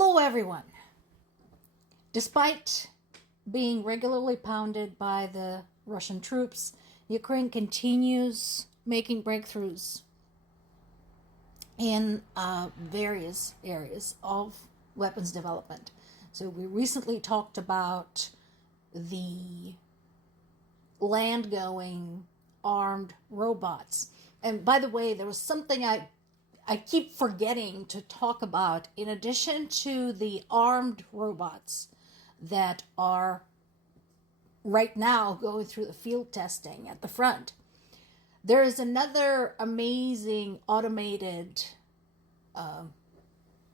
Hello, everyone. Despite being regularly pounded by the Russian troops, Ukraine continues making breakthroughs in various areas of weapons development. So we recently talked about the land-going armed robots. And by the way, there was something I keep forgetting to talk about. In addition to the armed robots that are right now going through the field testing at the front, there is another amazing automated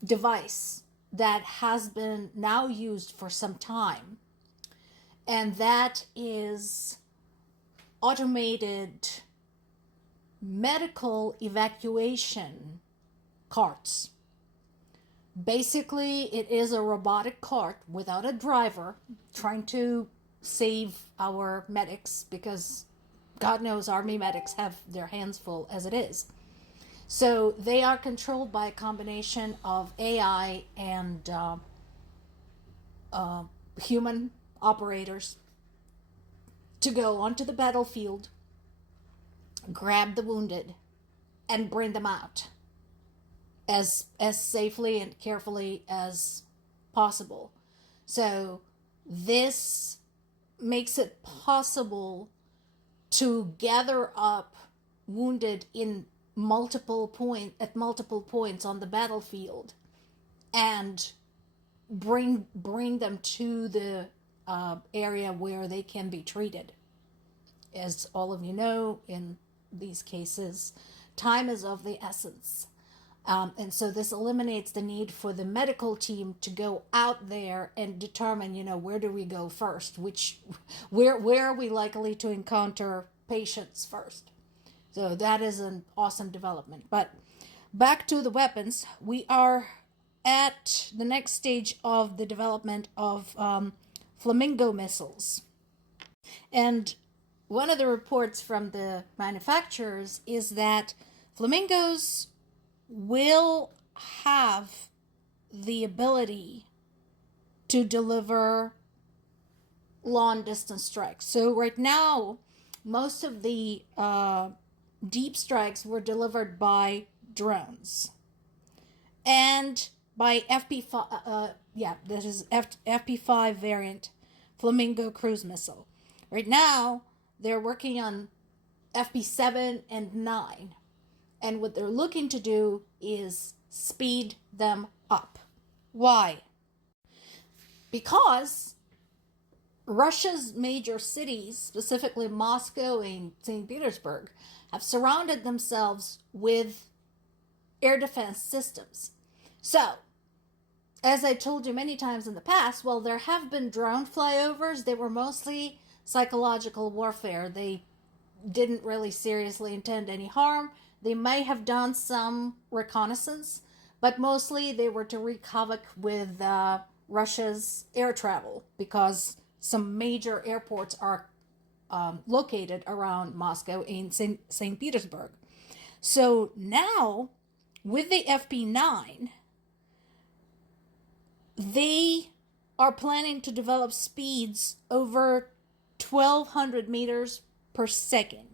device that has been now used for some time, and that is automated medical evacuation carts. Basically, it is a robotic cart without a driver trying to save our medics, because God knows Army medics have their hands full as it is. So they are controlled by a combination of AI and human operators to go onto the battlefield, grab the wounded, and bring them out as safely and carefully as possible. So this makes it possible to gather up wounded in multiple points on the battlefield and bring them to the area where they can be treated. As all of you know, in these cases, time is of the essence. And so this eliminates the need for the medical team to go out there and determine, where do we go first? Where are we likely to encounter patients first? So that is an awesome development. But back to the weapons, we are at the next stage of the development of Flamingo missiles. And one of the reports from the manufacturers is that Flamingos will have the ability to deliver long distance strikes. So right now, most of the deep strikes were delivered by drones and by FP5. This is FP5 variant Flamingo cruise missile. Right now, they're working on FP7 and 9. And what they're looking to do is speed them up. Why? Because Russia's major cities, specifically Moscow and St. Petersburg, have surrounded themselves with air defense systems. So, as I told you many times in the past, while there have been drone flyovers, they were mostly psychological warfare. They didn't really seriously intend any harm. They may have done some reconnaissance, but mostly they were to wreak havoc with Russia's air travel, because some major airports are located around Moscow and St. Petersburg. So now, with the FP9, they are planning to develop speeds over 1,200 meters per second.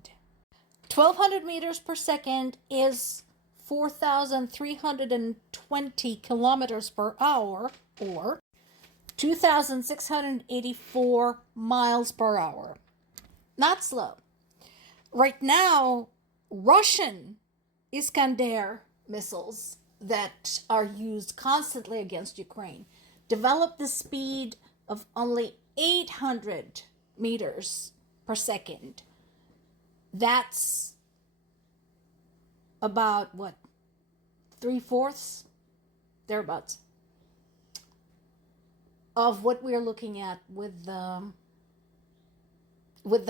1,200 meters per second is 4,320 kilometers per hour, or 2,684 miles per hour. Not slow. Right now, Russian Iskander missiles that are used constantly against Ukraine develop the speed of only 800 meters per second. That's about, 3/4? Thereabouts. Of what we're looking at with the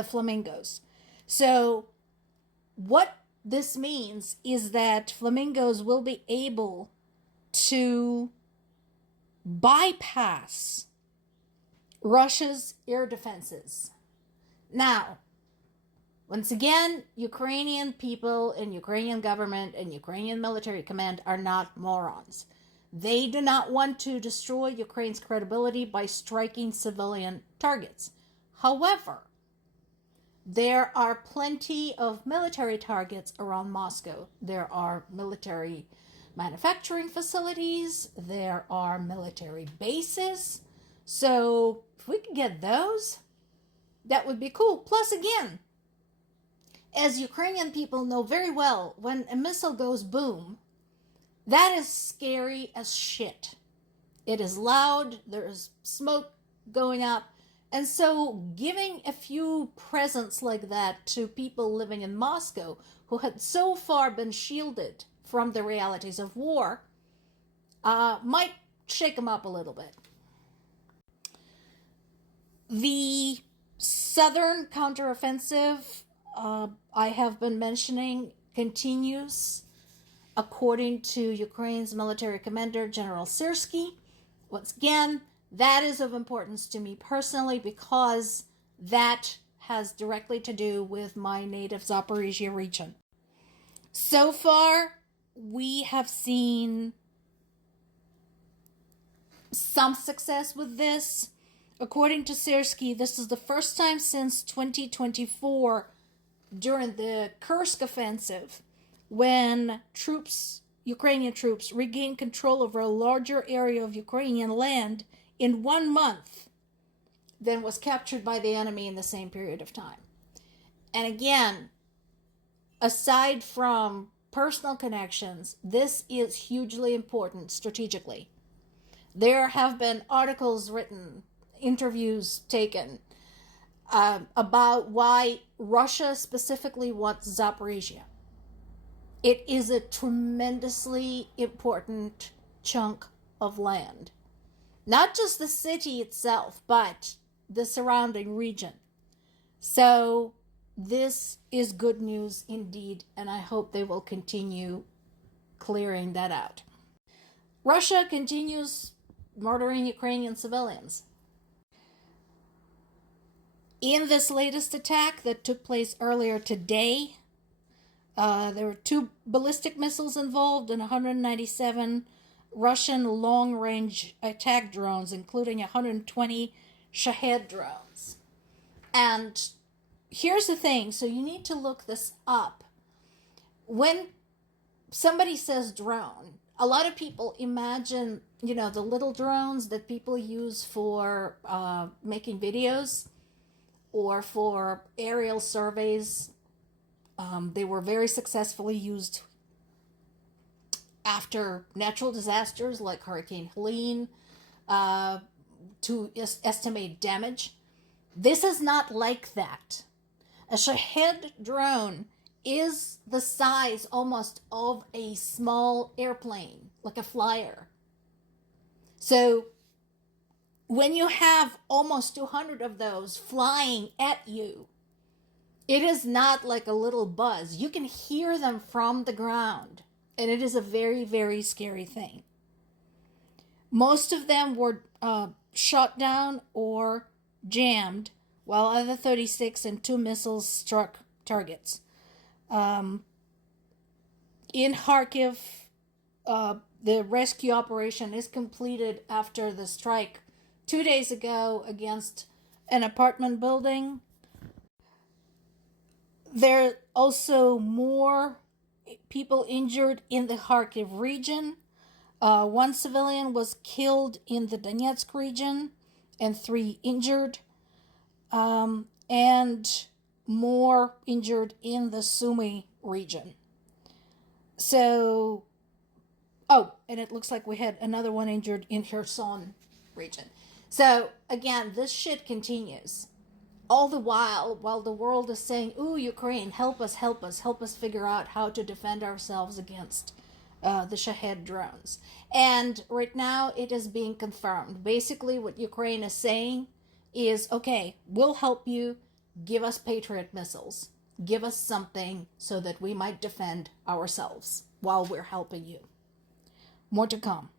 Flamingos. So what this means is that Flamingos will be able to bypass Russia's air defenses. Now, once again, Ukrainian people and Ukrainian government and Ukrainian military command are not morons. They do not want to destroy Ukraine's credibility by striking civilian targets. However, there are plenty of military targets around Moscow. There are military manufacturing facilities. There are military bases. So if we could get those, that would be cool. Plus, again, as Ukrainian people know very well, when a missile goes boom, that is scary as shit. It is loud. There is smoke going up. And so giving a few presents like that to people living in Moscow who had so far been shielded from the realities of war might shake them up a little bit. The southern counteroffensive I have been mentioning continues according to Ukraine's military commander, General Syrskyi. Once again, that is of importance to me personally because that has directly to do with my native Zaporizhia region. So far, we have seen some success with this. According to Syrskyi, this is the first time since 2024 during the Kursk offensive when Ukrainian troops regained control over a larger area of Ukrainian land in 1 month than was captured by the enemy in the same period of time. And again, aside from personal connections, this is hugely important strategically. There have been articles written, interviews taken about why Russia specifically wants Zaporizhia. It is a tremendously important chunk of land. Not just the city itself, but the surrounding region. So this is good news indeed, and I hope they will continue clearing that out. Russia continues murdering Ukrainian civilians. In this latest attack that took place earlier today, there were 2 ballistic missiles involved and 197 Russian long-range attack drones, including 120 Shahed drones. And here's the thing, so you need to look this up. When somebody says drone, a lot of people imagine, the little drones that people use for making videos or for aerial surveys. They were very successfully used after natural disasters like Hurricane Helene to estimate damage. This is not like that. A Shahed drone is the size almost of a small airplane, like a flyer. So when you have almost 200 of those flying at you, it is not like a little buzz. You can hear them from the ground, and it is a very, very scary thing. Most of them were shot down or jammed, while other 36 and 2 missiles struck targets. In Kharkiv, the rescue operation is completed after the strike 2 days ago against an apartment building. There are also more people injured in the Kharkiv region. 1 civilian was killed in the Donetsk region and 3 injured. And more injured in the Sumy region. So, and it looks like we had another one injured in Kherson region. So, again, this shit continues. All the while the world is saying, ooh, Ukraine, help us figure out how to defend ourselves against the Shahed drones. And right now it is being confirmed. Basically what Ukraine is saying is, okay, we'll help you, give us Patriot missiles. Give us something so that we might defend ourselves while we're helping you. More to come.